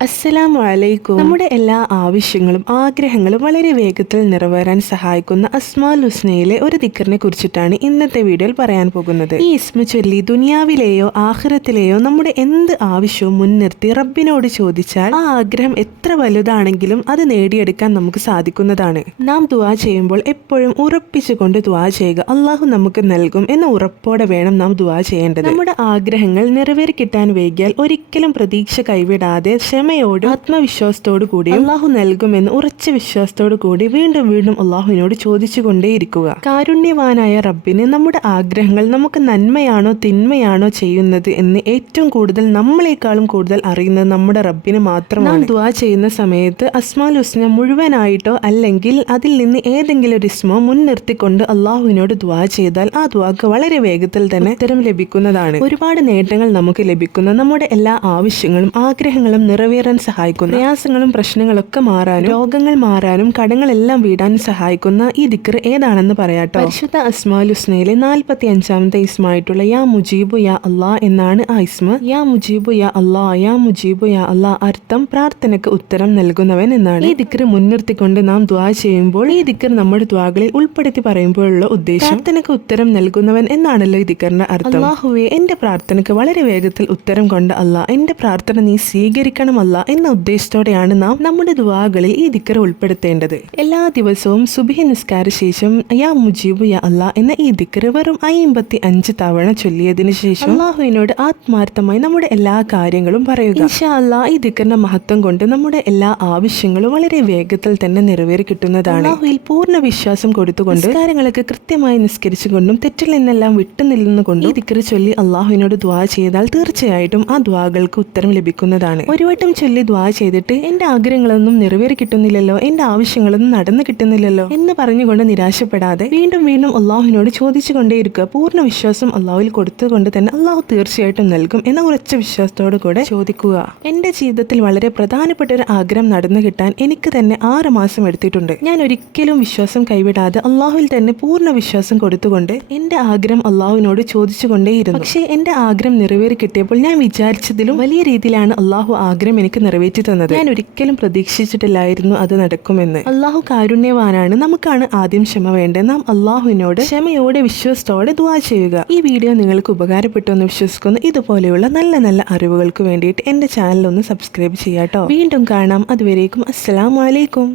അസ്സലാമു അലൈക്കും നമ്മുടെ എല്ലാ ആവശ്യങ്ങളും ആഗ്രഹങ്ങളും വളരെ വേഗത്തിൽ നിറവേറാൻ സഹായിക്കുന്ന അസ്മാൽ ഹുസ്നയിലെ ഒരു ദിക്കറിനെ കുറിച്ചിട്ടാണ് ഇന്നത്തെ വീഡിയോയിൽ പറയാൻ പോകുന്നത്. ഈ ഇസ്മ ചൊല്ലി ദുനിയാവിലെയോ ആഹ്റത്തിലെയോ നമ്മുടെ എന്ത് ആവശ്യവും മുൻനിർത്തി റബ്ബിനോട് ചോദിച്ചാൽ ആ ആഗ്രഹം എത്ര വലുതാണെങ്കിലും അത് നേടിയെടുക്കാൻ നമുക്ക് സാധിക്കുന്നതാണ്. നാം ദുവാ ചെയ്യുമ്പോൾ എപ്പോഴും ഉറപ്പിച്ചുകൊണ്ട് ദുവാ ചെയ്യുക അള്ളാഹു നമുക്ക് നൽകും എന്ന ഉറപ്പോടെ വേണം നാം ദുവാ ചെയ്യേണ്ടത്. നമ്മുടെ ആഗ്രഹങ്ങൾ നിറവേറി കിട്ടാൻ വൈകിയാൽ ഒരിക്കലും പ്രതീക്ഷ കൈവിടാതെ ക്ഷമയോട് ആത്മവിശ്വാസത്തോടു കൂടി അള്ളാഹു നൽകുമെന്ന് ഉറച്ച വിശ്വാസത്തോടു കൂടി വീണ്ടും വീണ്ടും അള്ളാഹുവിനോട് ചോദിച്ചുകൊണ്ടേയിരിക്കുക. കാരുണ്യവാനായ റബ്ബിന് നമ്മുടെ ആഗ്രഹങ്ങൾ നമുക്ക് നന്മയാണോ തിന്മയാണോ ചെയ്യുന്നത് എന്ന് ഏറ്റവും കൂടുതൽ നമ്മളെക്കാളും കൂടുതൽ അറിയുന്നത് നമ്മുടെ റബ്ബിന് മാത്രമാണ്. ദുവാ ചെയ്യുന്ന സമയത്ത് അസ്മാൽ ഹുസ്ന മുഴുവനായിട്ടോ അല്ലെങ്കിൽ അതിൽ നിന്ന് ഏതെങ്കിലും ഒരു ഇസ്മോ മുൻനിർത്തിക്കൊണ്ട് അള്ളാഹുവിനോട് ദുവാ ചെയ്താൽ ആ ദുവാക്ക് വളരെ വേഗത്തിൽ തന്നെ ഉത്തരം ലഭിക്കുന്നതാണ്. ഒരുപാട് നേട്ടങ്ങൾ നമുക്ക് ലഭിക്കുന്ന. നമ്മുടെ എല്ലാ ആവശ്യങ്ങളും ആഗ്രഹങ്ങളും നിറവേറാൻ സഹായിക്കുന്ന പ്രയാസങ്ങളും പ്രശ്നങ്ങളൊക്കെ മാറാനും രോഗങ്ങൾ മാറാനും കടങ്ങളെല്ലാം വീടാൻ സഹായിക്കുന്ന ഈ ദിക്കർ ഏതാണെന്ന് പറയാട്ടോ. പരിശുദ്ധ അസ്മാൽ ഹുസ്നയിലെ നാൽപ്പത്തി അഞ്ചാമത്തെ ഇസ്മായിട്ടുള്ള യാ മുജീബു യാ അള്ളാ എന്നാണ് ആ ഇസ്മ. യാ മുജീബു യാ അള്ളാ യാ മുജീബു യാ അള്ളാ അർത്ഥം പ്രാർത്ഥനയ്ക്ക് ഉത്തരം നൽകുന്നവൻ എന്നാണ്. ഈ ദിക്കർ മുൻനിർത്തിക്കൊണ്ട് നാം ദ്വാ ചെയ്യുമ്പോൾ ഈ ദിക്കർ നമ്മുടെ ദ്വാകളിൽ ഉൾപ്പെടുത്തി പറയുമ്പോഴുള്ള ഉദ്ദേശം പ്രാർത്ഥനയ്ക്ക് ഉത്തരം നൽകുന്നവൻ എന്നാണല്ലോ ഈ ദിക്കറിന്റെ അർത്ഥം. അള്ളാഹുവെ എന്റെ പ്രാർത്ഥനയ്ക്ക് വളരെ വേഗത്തിൽ ഉത്തരം കൊണ്ട് അല്ല എന്റെ പ്രാർത്ഥന നീ സ്വീകരിക്കണമല്ല എന്ന ഉദ്ദേശത്തോടെയാണ് നാം നമ്മുടെ ദുവാകളിൽ ഈ ദിക്കർ ഉൾപ്പെടുത്തേണ്ടത്. എല്ലാ ദിവസവും സുബിഹി നിസ്കാര ശേഷം യാ മുജീബു യാ അല്ല എന്ന ഈ ദിക്കർ വെറും അയ്യമ്പത്തി അഞ്ച് തവണ ചൊല്ലിയതിനു ശേഷം അള്ളാഹുവിനോട് ആത്മാർത്ഥമായി നമ്മുടെ എല്ലാ കാര്യങ്ങളും പറയുക. ഇൻഷാ അല്ലാ ഈ ദിക്കറിന്റെ മഹത്വം കൊണ്ട് നമ്മുടെ എല്ലാ ആവശ്യങ്ങളും വളരെ വേഗത്തിൽ തന്നെ നിറവേറി കിട്ടുന്നതാണ്. അള്ളാഹുവിൽ പൂർണ വിശ്വാസം കൊടുത്തുകൊണ്ട് കാര്യങ്ങളൊക്കെ കൃത്യമായി നിസ്കരിച്ചുകൊണ്ടും തെറ്റിൽ നിന്നെല്ലാം വിട്ടുനിൽന്നുകൊണ്ടും ഈ ദിക്കർ ചൊല്ലി അള്ളാഹുവിനോട് ദ്വാ ചെയ്താൽ തീർച്ചയായിട്ടും ആ ദ്വാകൾക്ക് ഉത്തരം ലഭിക്കുന്നതാണ്. ഒരു വട്ടം ചൊല്ലി ദ്വാ ചെയ്തിട്ട് എന്റെ ആഗ്രഹങ്ങളൊന്നും നിറവേറി കിട്ടുന്നില്ലല്ലോ എന്റെ ആവശ്യങ്ങളൊന്നും നടന്നു കിട്ടുന്നില്ലല്ലോ എന്ന് പറഞ്ഞുകൊണ്ട് നിരാശപ്പെടാതെ വീണ്ടും വീണ്ടും അള്ളാഹുവിനോട് ചോദിച്ചുകൊണ്ടേയിരിക്കുക. പൂർണ വിശ്വാസം അള്ളാഹുവിൽ കൊടുത്തുകൊണ്ട് തന്നെ അള്ളാഹു തീർച്ചയായിട്ടും നൽകും എന്ന ഉറച്ച വിശ്വാസത്തോടു കൂടെ ചോദിക്കുക. എന്റെ ജീവിതത്തിൽ വളരെ പ്രധാനപ്പെട്ട ഒരു ആഗ്രഹം നടന്നു കിട്ടാൻ എനിക്ക് തന്നെ ആറ് മാസം എടുത്തിട്ടുണ്ട്. ഞാൻ ഒരിക്കലും വിശ്വാസം കൈവിടാതെ അള്ളാഹുവിൽ തന്നെ പൂർണ വിശ്വാസം കൊടുത്തുകൊണ്ട് എന്റെ ആഗ്രഹം അള്ളാഹുവിനോട് ചോദിച്ചുകൊണ്ടേയിരുന്നു. പക്ഷേ എന്റെ ആഗ്രഹം നിറവേറി കിട്ടിയപ്പോൾ ഞാൻ വിചാരിച്ചതിലും വലിയ രീതിയിലാണ് അള്ളാഹു ആഗ്രഹം എനിക്ക് നിറവേറ്റി തന്നത്. ഞാൻ ഒരിക്കലും പ്രതീക്ഷിച്ചിട്ടില്ലായിരുന്നു അത് നടക്കുമെന്ന്. അള്ളാഹു കാരുണ്യവാനാണ്. നമുക്കാണ് ആദ്യം ക്ഷമ വേണ്ടത്. നാം അള്ളാഹുവിനോട് ക്ഷമയോടെ വിശ്വസത്തോടെ ദുവാ ചെയ്യുക. ഈ വീഡിയോ നിങ്ങൾക്ക് ഉപകാരപ്പെട്ടു എന്ന് വിശ്വസിക്കുന്നു. ഇതുപോലെയുള്ള നല്ല നല്ല അറിവുകൾക്ക് വേണ്ടിയിട്ട് എന്റെ ചാനൽ ഒന്ന് സബ്സ്ക്രൈബ് ചെയ്യാട്ടോ. വീണ്ടും കാണാം. അതുവരേക്കും അസ്സലാമലൈക്കും